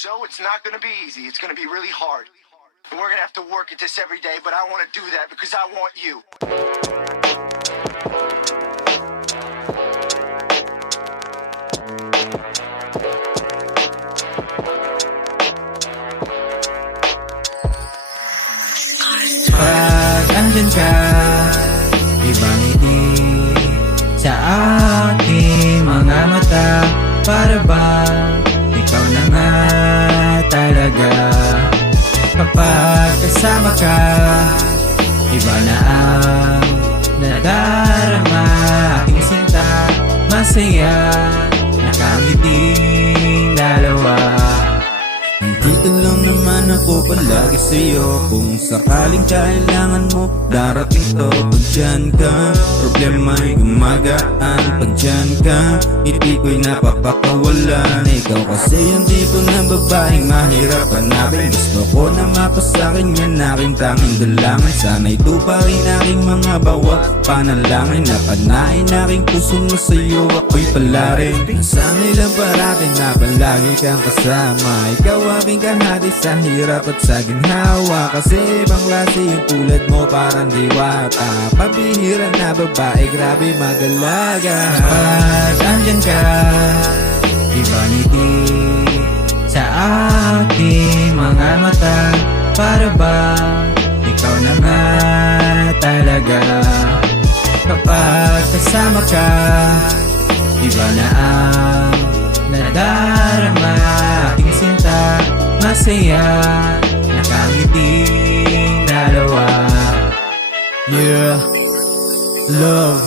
So it's not gonna be easy. It's gonna be really hard. And we're gonna have to work at this every day, but I wanna do that because I want you. Pag andyan ka, ibang ngiti sa aking mga mata. Para ba ikaw na nga talaga? Kapag kasama ka, iba na ang nadarama. Aking sinta, masaya, nakangiting dalawa. Nandito lang naman ako palagi sa'yo. Kung sakaling kailangan mo, darating to. Pag dyan ka, problema'y gumagaan. Pag dyan ka, hindi ko'y napapakawalan. Ikaw kasi yung tipo ng babaeng mahirap hanapin. Gusto ko na mapasakin yan aking tanging dalangin. Sana'y tuparin aking mga bawat panalangin. Napanain aking puso mo sa'yo, ako'y palarin. Nasanay lang parating na palagi kang kasama. Ikaw aking kahati sa hirap at sa ginhawa. Kasi ibang klase yung tulad mo, parang diwata. Pambihira na babae, grabe mag-alaga. Pag andyan ka, iba ngiti sa aking mga mata. Para ba ikaw na nga talaga? Kapag kasama ka, iba na ang nadarama. Aking sinta, masaya, nakangiting dalawa. Yeah, love.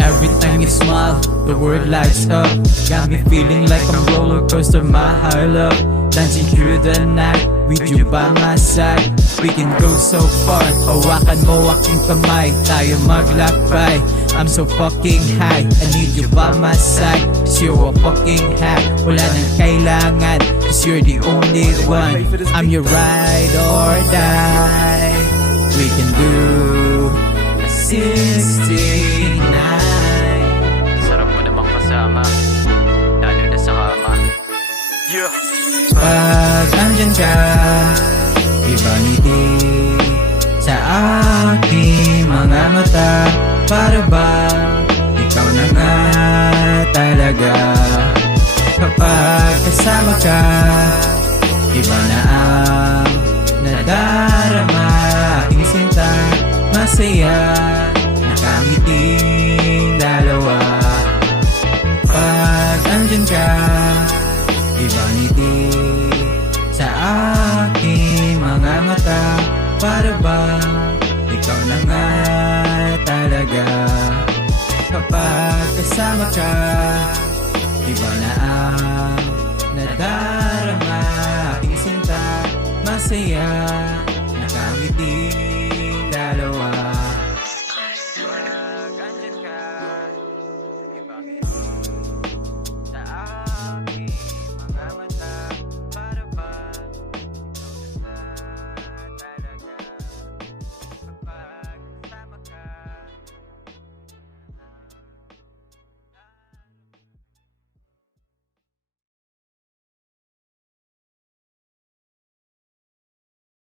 Every time you smile, the world lights up. Got me feeling like I'm roller coaster, my high love. Dancing through the night, with you by my side. We can go so far, hawakan mo aking kamay. Tayo maglakbay, I'm so fucking high. I need you by my side, cause you're a fucking hack. Wala nang kailangan, cause you're the only one. I'm your ride or die. We can do a 69. Sarap mo namang kasama, lalo na sa kama. Yeah. Pag andyan ka, iba ngiti sa aking mga mata. Para ba ikaw na nga talaga? Kapag kasama ka, iba na ang nadarama. Aking sinta, masaya, nakangiting dalawa. Pag andyan ka, iba ngiti sa aking mga mata. Para ba ikaw na nga talaga? Kapag kasama ka, iba na ang nadarama. Aking sinta, masaya, nakangiting